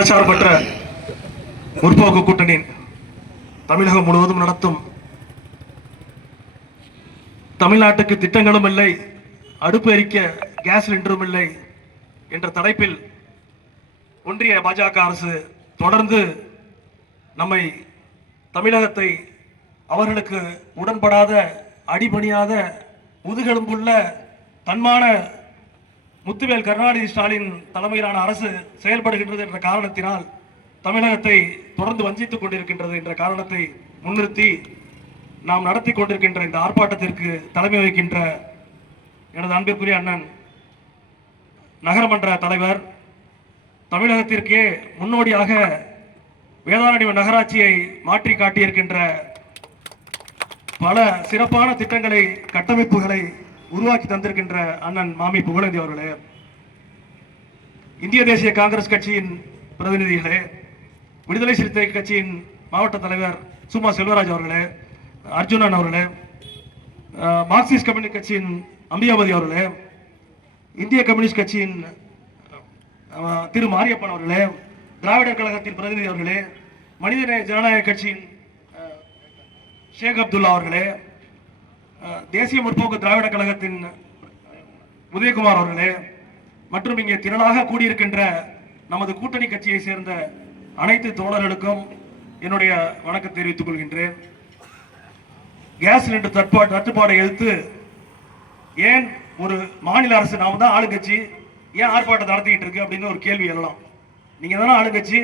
மதச்சார்பற்ற முற்போக்கு கூட்டணியின் தமிழகம் முழுவதும் நடத்தும் தமிழ்நாட்டுக்கு திட்டங்களும் இல்லை, அடுப்பு எரிக்க கேஸ் சிலிண்டரும் இல்லை என்ற தலைப்பில் ஒன்றிய பாஜக அரசு தொடர்ந்து நம்மை தமிழகத்தை அவர்களுக்கு உடன்படாத, அடிபணியாத, முதுகெலும்புள்ள தன்மான முத்துவேல் கருணாநிதி ஸ்டாலின் தலைமையிலான அரசு செயல்படுகின்றது என்ற காரணத்தினால் தமிழகத்தை தொடர்ந்து வஞ்சித்துக் கொண்டிருக்கின்றது என்ற காரணத்தை முன்னிறுத்தி நாம் நடத்தி கொண்டிருக்கின்ற இந்த ஆர்ப்பாட்டத்திற்கு தலைமை வகிக்கின்ற எனது அன்பிற்குரிய அண்ணன் நகரமன்ற தலைவர், தமிழகத்திற்கே முன்னோடியாக வேதாரண்யம் நகராட்சியை மாற்றி காட்டியிருக்கின்ற பல சிறப்பான திட்டங்களை, கட்டமைப்புகளை உருவாக்கி தந்திருக்கின்ற அண்ணன் மாமி புகழேந்தி அவர்களே, இந்திய தேசிய காங்கிரஸ் கட்சியின் பிரதிநிதிகளே, விடுதலை சிறுத்தை கட்சியின் மாவட்ட தலைவர் சுமா செல்வராஜ் அவர்களே, அர்ஜுனன் அவர்களே, மார்க்சிஸ்ட் கம்யூனிஸ்ட் கட்சியின் அம்பியாபதி அவர்களே, இந்திய கம்யூனிஸ்ட் கட்சியின் திரு மாரியப்பன் அவர்களே, திராவிடர் கழகத்தின் பிரதிநிதி அவர்களே, மனிதநேய ஜனநாயக கட்சியின் ஷேக் அப்துல்லா அவர்களே, தேசிய முற்போக்கு திராவிட கழகத்தின் உதயகுமார் அவர்களே மற்றும் இங்கே திரளாக கூடியிருக்கின்ற நமது கூட்டணி கட்சியை சேர்ந்த அனைத்து தோழர்களுக்கும் என்னுடைய வணக்கத்தை தெரிவித்துக் கொள்கின்றேன். கேஸ் சிலிண்டர் தட்டுப்பாடை எதிர்த்து ஏன் ஒரு மாநில அரசு, நாம தான் ஆளுங்கட்சி, ஏன் ஆர்ப்பாட்டம் நடத்திக்கிட்டு இருக்கு அப்படின்னு ஒரு கேள்வி எழலாம். நீங்க தானே ஆளுங்கட்சி.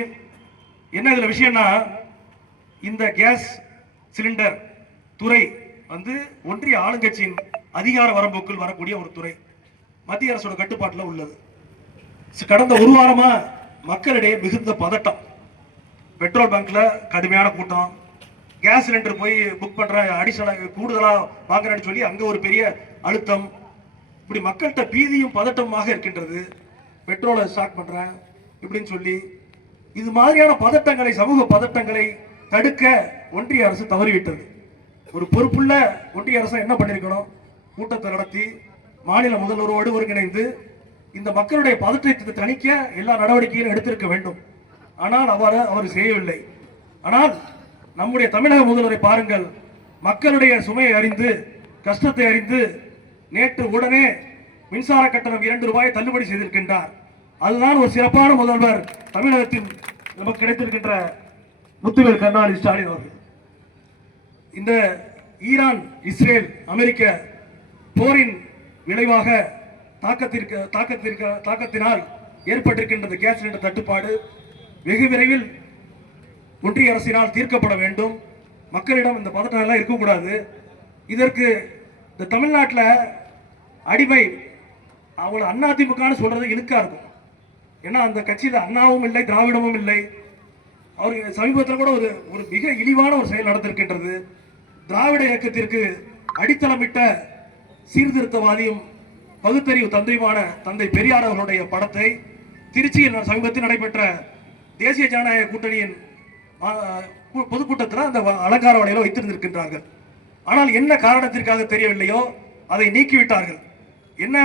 என்ன இதுல விஷயம்னா, இந்த கேஸ் சிலிண்டர் துறை ஒன்றிய ஆளுங்கட்சியின் அதிகார வரம்புக்குள் வரக்கூடிய ஒரு துறை, மத்திய அரசோட கட்டுப்பாட்டில் உள்ளது. கடந்த ஒரு வாரமா மக்களிடையே மிகுந்த பதட்டம், பெட்ரோல் பங்க்ல கடுமையான கூட்டம், கேஸ் சிலிண்டர் போய் புக் பண்ற, அடிஷனலா கூடுதலா வாங்குறேன்னு சொல்லி அங்க ஒரு பெரிய அழுத்தம், இப்படி மக்கள்கிட்ட பீதியும் பதட்டமாக இருக்கின்றது. பெட்ரோலை ஸ்டாக் பண்றேன் இப்படின்னு சொல்லி இது மாதிரியான பதட்டங்களை, சமூக பதட்டங்களை தடுக்க ஒன்றிய அரசு தவறிவிட்டது. ஒரு பொறுப்புள்ள ஒன்றிய அரசு என்ன பண்ணிருக்கணும், கூட்டத்தை நடத்தி மாநில முதல்வரோடு ஒருங்கிணைந்து இந்த மக்களுடைய பதற்றத்தை தணிக்க எல்லா நடவடிக்கைகளும் எடுத்திருக்க வேண்டும். ஆனால் அவர் செய்யவில்லை. ஆனால் நம்முடைய தமிழக முதல்வரை பாருங்கள், மக்களுடைய சுமையை அறிந்து, கஷ்டத்தை அறிந்து நேற்று உடனே மின்சார கட்டணம் 2 ரூபாயை தள்ளுபடி செய்திருக்கின்றார். அதுதான் ஒரு சிறப்பான முதல்வர் தமிழகத்தில் நமக்கு கிடைத்திருக்கின்ற முத்துவேல் கருணாநிதி ஸ்டாலின் அவர்கள். இந்த ஈரான், இஸ்ரேல், அமெரிக்க போரின் விளைவாக தாக்கத்தினால் ஏற்பட்டிருக்கின்ற கேஸ் சிலிண்டர் தட்டுப்பாடு வெகு விரைவில் ஒன்றிய அரசினால் தீர்க்கப்பட வேண்டும். மக்களிடம் இந்த பதட்டம் எல்லாம் இருக்கக்கூடாது. இதற்கு இந்த தமிழ்நாட்டில் அடிமை அவங்கள அதிமுக சொல்றது இழுக்கா இருக்கும். ஏன்னா அந்த கட்சியில் அண்ணாவும் இல்லை, திராவிடமும் இல்லை. அவர் சமீபத்தில் கூட ஒரு மிக இழிவான ஒரு செயல் நடந்திருக்கின்றது. திராவிட இயக்கத்திற்கு அடித்தளமிட்ட சீர்திருத்தவாதியும் பகுத்தறிவு தந்தையுமான தந்தை பெரியார் அவர்களுடைய படத்தை திருச்சியில் சமீபத்தில் நடைபெற்ற தேசிய ஜனநாயக கூட்டணியின் பொதுக்கூட்டத்தில் அந்த அலங்கார வலையில வைத்திருந்திருக்கின்றார்கள். ஆனால் என்ன காரணத்திற்காக தெரியவில்லையோ அதை நீக்கிவிட்டார்கள். என்ன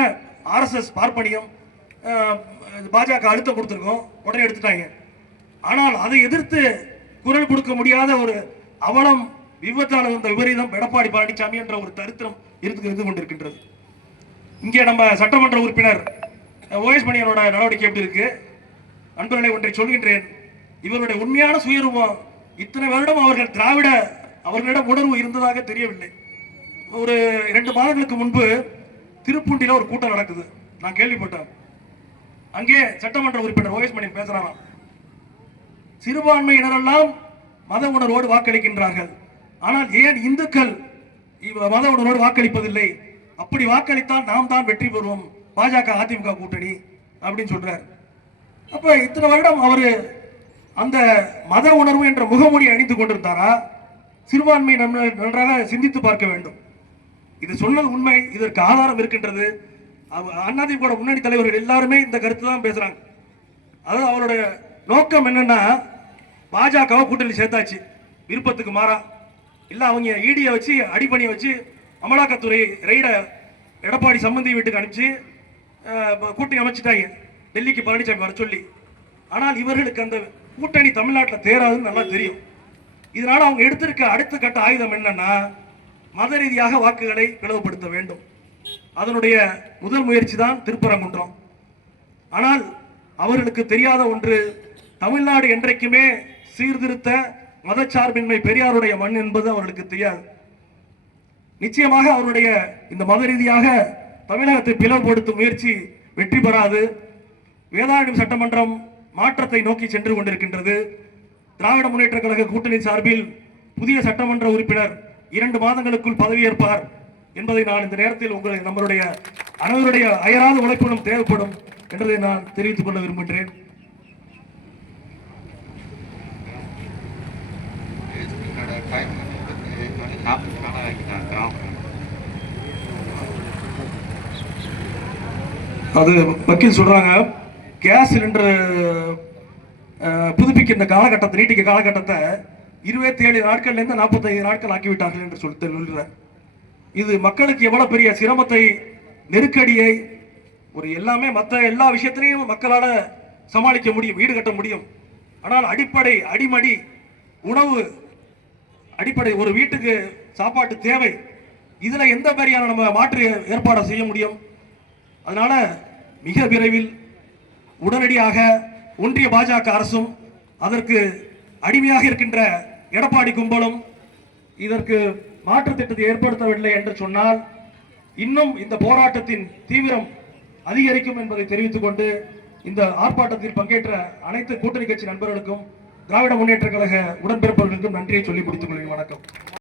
RSS பார்ப்பனியம், பாஜக அழுத்தம் கொடுத்திருக்கோம், உடனே எடுத்துட்டாங்க. ஆனால் அதை எதிர்த்து குரல் கொடுக்க முடியாத ஒரு அவலம், விபத்தால் வந்த விபரீதம் எடப்பாடி பழனிசாமி என்ற ஒரு தரித்திரம் இருந்து கொண்டிருக்கின்றது. இங்கே நம்ம சட்டமன்ற உறுப்பினர் OS மணியனோட நடவடிக்கை எப்படி இருக்கு? நண்பர்களை ஒன்றை சொல்கின்றேன், இவருடைய உண்மையான சுயரூபம் இத்தனை வருடம் அவர்களிடம் உணர்வு இருந்ததாக தெரியவில்லை. ஒரு 2 மாதங்களுக்கு முன்பு திருப்பூண்டில ஒரு கூட்டம் நடக்குது, நான் கேள்விப்பட்டேன். அங்கே சட்டமன்ற உறுப்பினர் OS மணியன் பேசுறாராம், சிறுபான்மையினரெல்லாம் மத உணர்வோடு வாக்களிக்கின்றார்கள், ஆனால் ஏன் இந்துக்கள் மத உணர்வோடு வாக்களிப்பதில்லை? அப்படி வாக்களித்தால் நாம் தான் வெற்றி பெறுவோம், பாஜக அதிமுக கூட்டணி அப்படின்னு சொல்றார். அப்ப இத்தனை வருடம் அவரு அந்த மத உணர்வு என்ற முகமூடி அணிந்து கொண்டிருந்தாரா? சிறுபான்மை நன்றாக சிந்தித்து பார்க்க வேண்டும். இது சொன்னது உண்மை, இதற்கு ஆதாரம் இருக்கின்றது. அதிமுக முன்னணி தலைவர்கள் எல்லாருமே இந்த கருத்து தான் பேசுறாங்க. அதாவது அவருடைய நோக்கம் என்னன்னா, பாஜகவை கூட்டணி சேர்த்தாச்சு விருப்பத்துக்கு மாறா இல்ல, அவங்க ஈடியை வச்சு அடிப்பணியை வச்சு அமலாக்கத்துறை ரெய்ட எடப்பாடி சம்பந்தி வீட்டுக்கு அனுப்பிச்சு கூட்டணி அமைச்சிட்டாங்க, டெல்லிக்கு பழனிசாமி வர சொல்லி. ஆனால் இவர்களுக்கு அந்த கூட்டணி தமிழ்நாட்டில் தேராதுன்னு நல்லா தெரியும். இதனால அவங்க எடுத்திருக்க அடுத்த கட்ட ஆயுதம் என்னன்னா, மத ரீதியாக வாக்குகளை பிளவுபடுத்த வேண்டும். அதனுடைய முதல் முயற்சி தான் திருப்பரங்குன்றம். ஆனால் அவர்களுக்கு தெரியாத ஒன்று, தமிழ்நாடு என்றைக்குமே சீர்திருத்த மதச்சார்பின்மை பெரியாருடைய மண் என்பது அவர்களுக்கு தெரியாது. நிச்சயமாக அவருடைய இந்த மத ரீதியாக தமிழகத்தை பிளவுபடுத்தும் முயற்சி வெற்றி பெறாது. வேதாரண்யம் சட்டமன்றம் மாற்றத்தை நோக்கி சென்று கொண்டிருக்கின்றது. திராவிட முன்னேற்ற கழக கூட்டணி சார்பில் புதிய சட்டமன்ற உறுப்பினர் 2 மாதங்களுக்குள் பதவியேற்பார் என்பதை நான் இந்த நேரத்தில் நம்மளுடைய அனைவருடைய அயராத உழைப்பிலும் தேவைப்படும் என்பதை நான் தெரிவித்துக் கொள்ள விரும்புகிறேன். அது வக்கீல் சொல்றாங்க, கேஸ் சிலிண்டர் புதுப்பிக்கின்ற காலகட்டத்தை, நீட்டிக்க காலகட்டத்தை 27 நாட்கள்ல இருந்து 45 நாட்கள் ஆக்கிவிட்டார்கள் என்று சொல்லுறார். இது மக்களுக்கு எவ்வளவு பெரிய சிரமத்தை, நெருக்கடியை, ஒரு எல்லாமே மற்ற எல்லா விஷயத்திலையும் மக்களால சமாளிக்க முடியும், ஈடுகட்ட முடியும். ஆனால் அடிப்படை அடிமடி உணவு, அடிப்படை ஒரு வீட்டுக்கு சாப்பாட்டு தேவை, இதுல எந்த மாதிரியான நம்ம மாற்று ஏற்பாடு செய்ய முடியும்? அதனால மிக விரைவில் உடனடியாக ஒன்றிய பாஜக அரசும் அதற்கு அடிமையாக இருக்கின்ற எடப்பாடி கும்பலும் இதற்கு மாற்று திட்டத்தை ஏற்படுத்தவில்லை என்று சொன்னால் இன்னும் இந்த போராட்டத்தின் தீவிரம் அதிகரிக்கும் என்பதை தெரிவித்துக் கொண்டு, இந்த ஆர்ப்பாட்டத்தில் பங்கேற்ற அனைத்து கூட்டணி கட்சி நண்பர்களுக்கும் திராவிட முன்னேற்ற கழக உடன்பிறப்பவர்களுக்கும் நன்றியை சொல்லி முடித்துக் கொள்கிறேன். வணக்கம்.